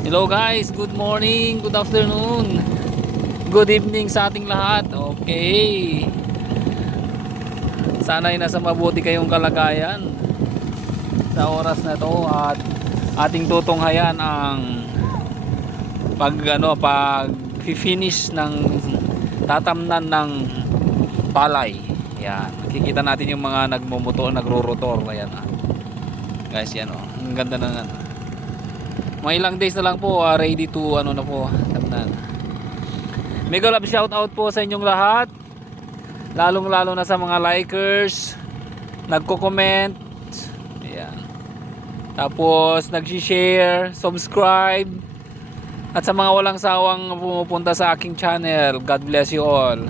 Hello guys, good morning, good afternoon, good evening sa ating lahat. Okay, sana'y nasa mabuti kayong kalagayan sa oras na to at ating tutunghayan ang pag finish ng tatamnan ng palay. Yan, nakikita natin yung mga nagro-rotor. Ayan guys, yan ang ganda na. Mga ilang days na lang po, ready to na po, tamnan. Mega love shout out po sa inyong lahat, lalong lalo na sa mga likers, nagko-comment, ayan, tapos nag-share, subscribe, at sa mga walang sawang pumupunta sa aking channel. God bless you all.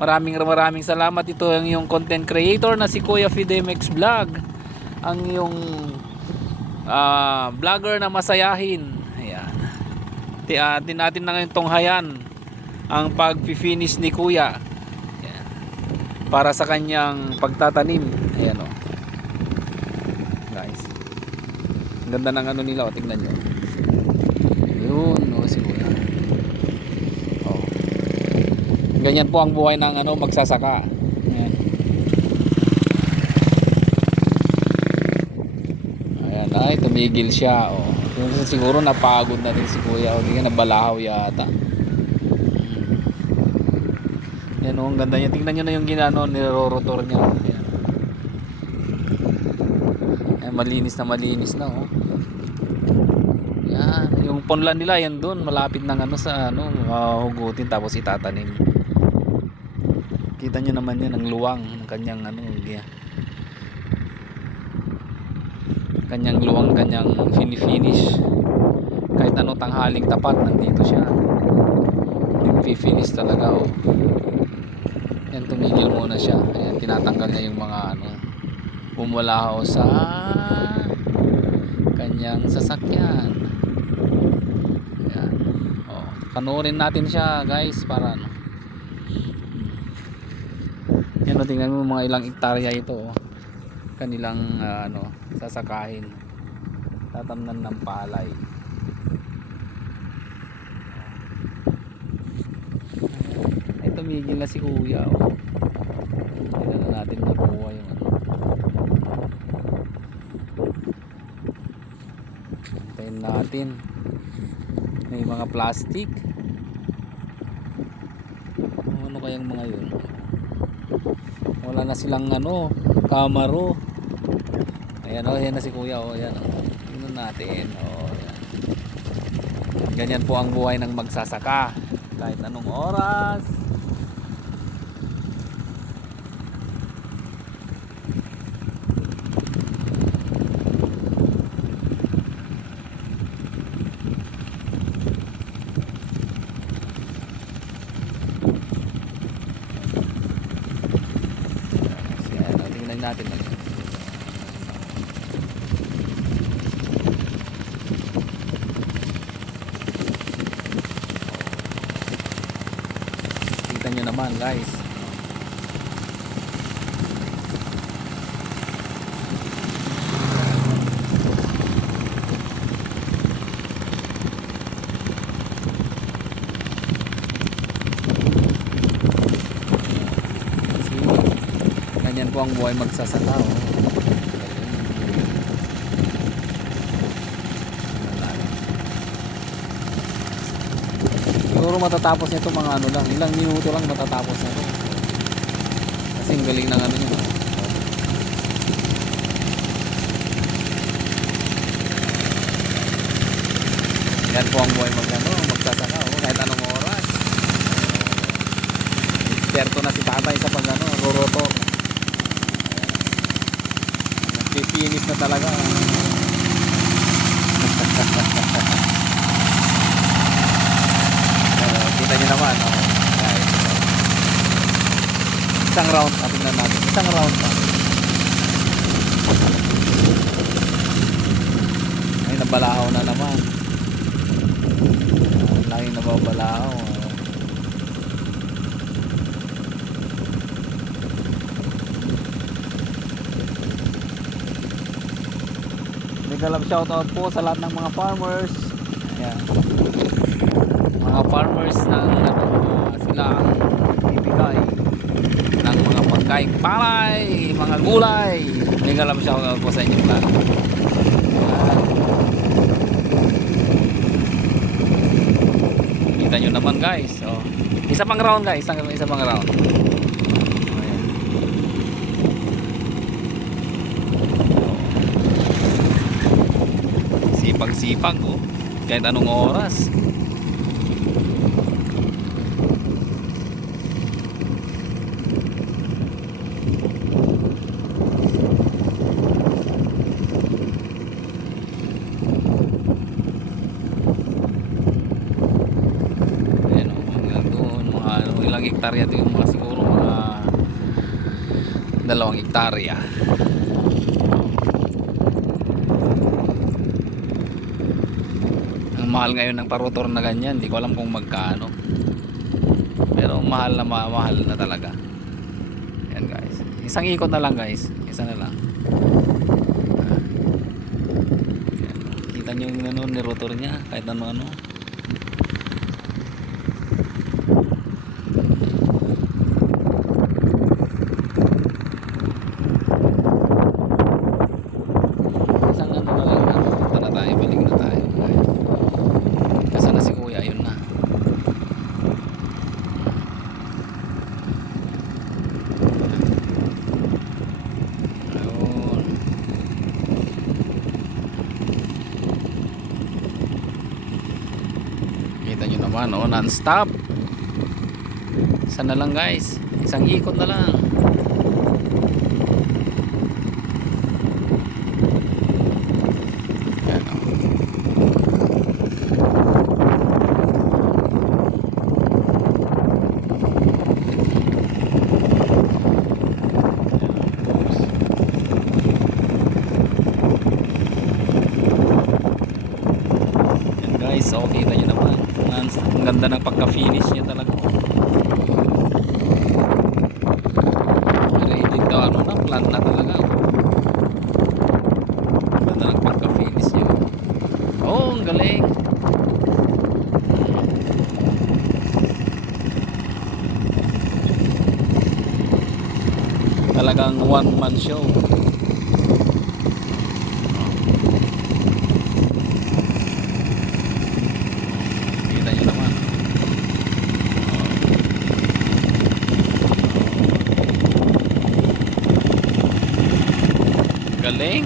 Maraming salamat. Ito ang yung content creator na si Kuya Fidemex Vlog, ang yung vlogger na masayahin. Ayan, atin natin na ngayon tunghayan ang pag-finish ni Kuya. Ayan, para sa kanyang pagtatanim. Ayan guys, ang ganda ng nila tingnan nyo. Yun si Kuya. Ganyan po ang buhay ng magsasaka. Ayan. Ay, tumigil siya. Siguro napagod na din si Kuya. Hindi nga nabalahaw yata. Yan ang ganda niya. Tingnan nyo na yung nirorotor niya. Ayan. Ay, malinis na Yan, yung ponlan nila yan doon, malapit ng sa hugutin tapos itatanim. Kita nyo naman yan ang luwang ng kanyang kanyang luwang, kanyang finish. Kahit tanghaling tapat, nandito siya. Nag-finish talaga. Yan, tumigil muna siya. Ayan, tinatanggal niya yung mga bumulahaw sa kanyang sasakyan. Ayan. Panoorin natin siya guys, para yan, tingnan mo mga ilang hektarya ito. Kanilang sasakahin, tatamnan ng palay. Ay, tumigil na si Kuya. Tingnan na natin makuha yung antayin natin. May mga plastic. Ano kayang mga yun? Wala na silang kamaro. Ayan ayan na si Kuya. Ayan tingnan natin. Ayan. Ganyan po ang buhay ng magsasaka kahit anong oras. Tingnan natin lang. Kita nyo naman guys. Ganyan po ang buhay magsasaka. Siguro matatapos nito mga lang, ilang minuto lang matatapos na ito. Kasi ang galing ng nyo. Yan po ang buhay magsasaka. Kahit anong oras. Eksperto na si tatay sa rorotor. Finish na talaga. Kita nyo naman guys. Isang round pa, tingnan natin. Isang round pa. Ay, nabalahaw na naman. Lagi nababalahaw. Mega love shoutout po sa lahat ng mga farmers. Ayan. Mga farmers ng sila ang ibigay ng mga pagkain palay, mga gulay. Mega love shout out po sa inyo lahat. Ayan. Kita nyo naman guys. So, isa pang round guys, isa pang round. Ayan. Sipag-sipag oh. Kahit anong oras. Ayan oh, hanggang doon mga ilang hektarya ito yung mga siguro mga 2 hektarya. Ang mahal ngayon ng parotor na ganyan, hindi ko alam kung magkano, pero mahal na talaga. Yan guys, isang ikot na lang guys, isa na lang. Yan. Kita nyo yung ano, ni rotor nya kahit ano. Isang ano na lang, punta na tayo, balik na tayo. Kasi na si kuya, yun na. Ayun. Kita nyo naman, oh, non-stop. Isa na lang guys, isang ikot na lang. Yan, oh. Yan guys, so kita nyo naman, ang ganda ng pagka-finish niya talaga. Ready to ano na, plant na talaga. Ang ganda ng pagka-finish niya. Oh, ang galing. Talagang one man show. Kita nyo naman. Galing.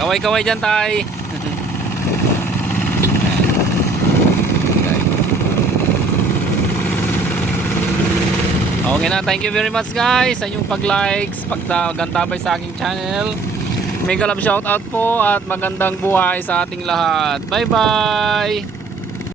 Kaway-kaway dyan tay. Okay na, thank you very much guys sa inyong pag-likes, paggantabay sa aking channel. Mega love shout out po at magandang buhay sa ating lahat. Bye bye.